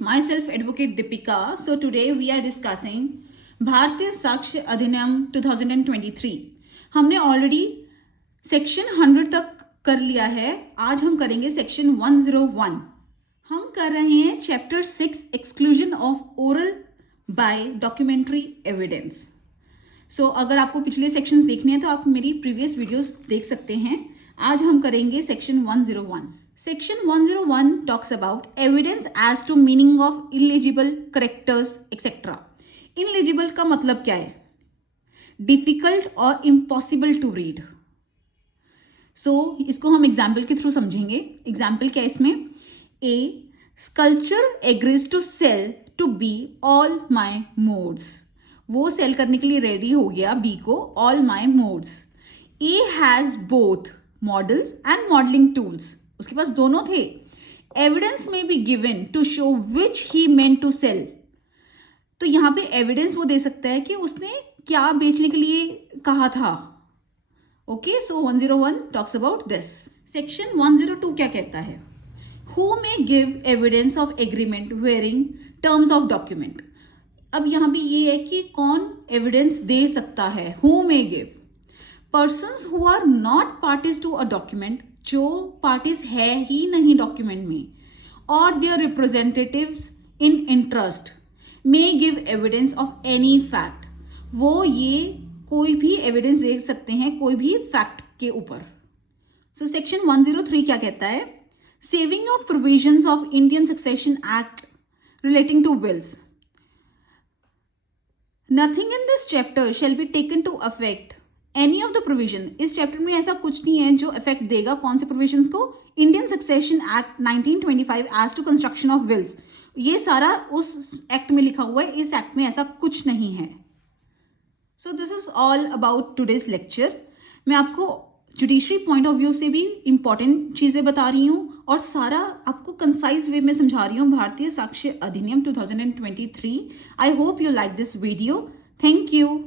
myself Advocate Deepika. So today we are discussing भारतीय साक्ष्य अधिनियम 2023. हमने ऑलरेडी सेक्शन 100 तक कर लिया है. आज हम करेंगे सेक्शन 101. हम कर रहे हैं chapter 6 exclusion of oral by documentary evidence. So अगर आपको पिछले सेक्शंस देखने हैं तो आप मेरी प्रीवियस वीडियोस देख सकते हैं. आज हम करेंगे section 101. Section 101 talks about evidence as to meaning of illegible characters etc. Illegible का मतलब क्या है? Difficult और impossible to read. So इसको हम एग्जाम्पल के थ्रू समझेंगे. एग्जाम्पल क्या है इसमें? A sculpture agrees to sell to B all my modes. वो सेल करने के लिए रेडी हो गया B को all my modes. A has both models and modeling tools. उसके पास दोनों थे. Evidence may be given to show which he meant to sell. तो यहां पे एविडेंस वो दे सकता है कि उसने क्या बेचने के लिए कहा था. Okay, so 101 talks about this. Section 102 क्या कहता है? Who may give evidence of agreement wearing terms of document. अब यहां पे ये है कि कौन एविडेंस दे सकता है. Who may give. Persons who are not parties to a document, जो पार्टीज है ही नहीं डॉक्यूमेंट में, और their representatives in interest may give evidence of any fact. वो ये कोई भी एविडेंस दे सकते हैं कोई भी फैक्ट के ऊपर. सो सेक्शन 103 क्या कहता है? Saving of provisions of Indian Succession Act relating to wills. Nothing in this chapter shall be taken to affect any of the provision. इस चैप्टर में ऐसा कुछ नहीं है जो इफेक्ट देगा कौन से प्रोविजंस को? Indian Succession Act 1925 as to construction of wills. ये सारा उस एक्ट में लिखा हुआ है. इस एक्ट में ऐसा कुछ नहीं है. So this is all about today's lecture. मैं आपको जुडिशरी पॉइंट ऑफ व्यू से भी इंपॉर्टेंट चीज़ें बता रही हूँ और सारा आपको कंसाइज वे में समझा रही हूँ भारतीय साक्ष्य अधिनियम 2023. I hope you like this video. Thank you.